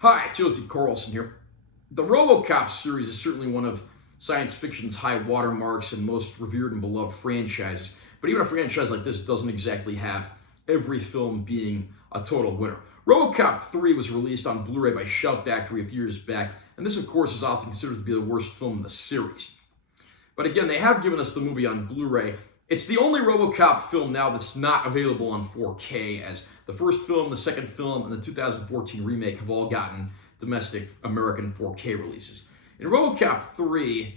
Hi, T. Carlson here. The RoboCop series is certainly one of science fiction's high watermarks and most revered and beloved franchises. But even a franchise like this doesn't exactly have every film being a total winner. RoboCop 3 was released on Blu-ray by Shout Factory a few years back, and this, of course, is often considered to be the worst film in the series. But again, they have given us the movie on Blu-ray. It's the only RoboCop film now that's not available on 4K, as the first film, the second film, and the 2014 remake have all gotten domestic American 4K releases. In RoboCop 3,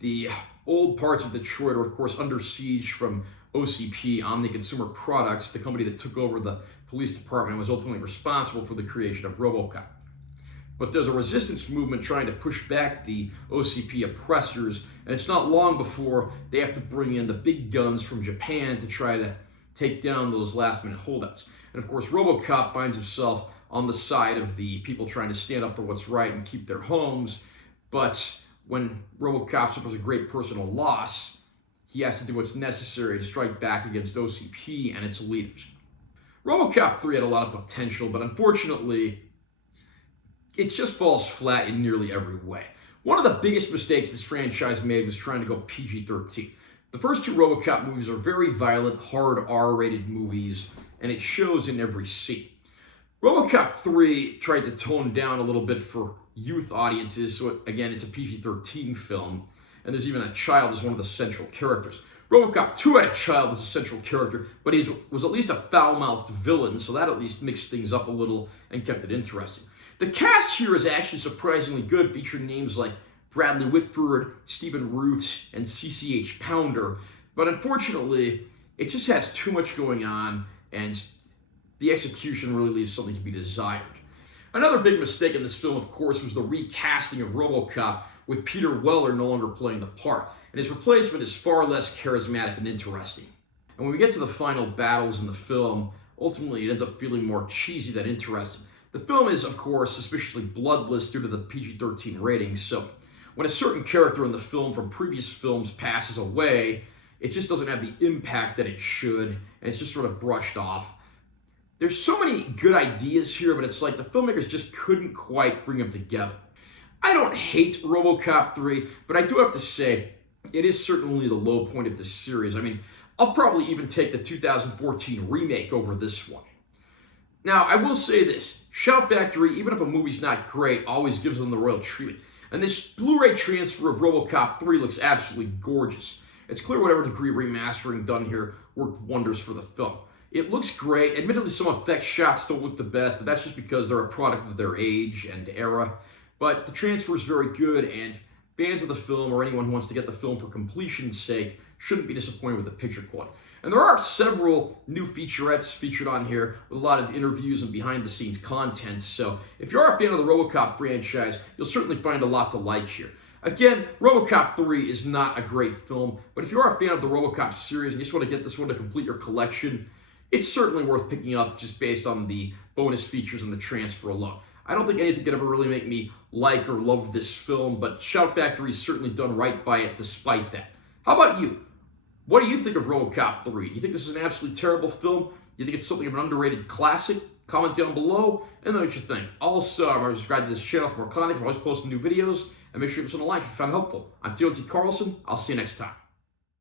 the old parts of Detroit are, of course, under siege from OCP, Omni Consumer Products, the company that took over the police department and was ultimately responsible for the creation of RoboCop. But there's a resistance movement trying to push back the OCP oppressors, and it's not long before they have to bring in the big guns from Japan to try to take down those last-minute holdouts. And of course, RoboCop finds himself on the side of the people trying to stand up for what's right and keep their homes, but when RoboCop suffers a great personal loss, he has to do what's necessary to strike back against OCP and its leaders. RoboCop 3 had a lot of potential, but unfortunately, it just falls flat in nearly every way. One of the biggest mistakes this franchise made was trying to go PG-13. The first two RoboCop movies are very violent, hard R-rated movies, and it shows in every scene. RoboCop 3 tried to tone down a little bit for youth audiences, so again, it's a PG-13 film, and there's even a child as one of the central characters. RoboCop 2 had a child as a central character, but he was at least a foul-mouthed villain, so that at least mixed things up a little and kept it interesting. The cast here is actually surprisingly good, featuring names like Bradley Whitford, Stephen Root, and CCH Pounder, but unfortunately, it just has too much going on, and the execution really leaves something to be desired. Another big mistake in this film, of course, was the recasting of RoboCop, with Peter Weller no longer playing the part, and his replacement is far less charismatic and interesting. And when we get to the final battles in the film, ultimately it ends up feeling more cheesy than interesting. The film is, of course, suspiciously bloodless due to the PG-13 rating, so when a certain character in the film from previous films passes away, it just doesn't have the impact that it should, and it's just sort of brushed off. There's so many good ideas here, but it's like the filmmakers just couldn't quite bring them together. I don't hate RoboCop 3, but I do have to say, it is certainly the low point of this series. I mean, I'll probably even take the 2014 remake over this one. Now, I will say this, Shout Factory, even if a movie's not great, always gives them the royal treatment. And this Blu-ray transfer of RoboCop 3 looks absolutely gorgeous. It's clear whatever degree of remastering done here worked wonders for the film. It looks great. Admittedly, some effect shots don't look the best, but that's just because they're a product of their age and era. But the transfer is very good, and fans of the film, or anyone who wants to get the film for completion's sake, shouldn't be disappointed with the picture quality. And there are several new featurettes featured on here with a lot of interviews and behind-the-scenes content, so if you are a fan of the RoboCop franchise, you'll certainly find a lot to like here. Again, RoboCop 3 is not a great film, but if you are a fan of the RoboCop series and you just want to get this one to complete your collection, it's certainly worth picking up just based on the bonus features and the transfer alone. I don't think anything could ever really make me like or love this film, but Shout Factory's certainly done right by it despite that. How about you? What do you think of RoboCop 3? Do you think this is an absolutely terrible film? Do you think it's something of an underrated classic? Comment down below and let me know what you think. Also, remember to subscribe to this channel for more content. I'm always posting new videos, and make sure you give this one a like if you found it helpful. I'm T. Carlson. I'll see you next time.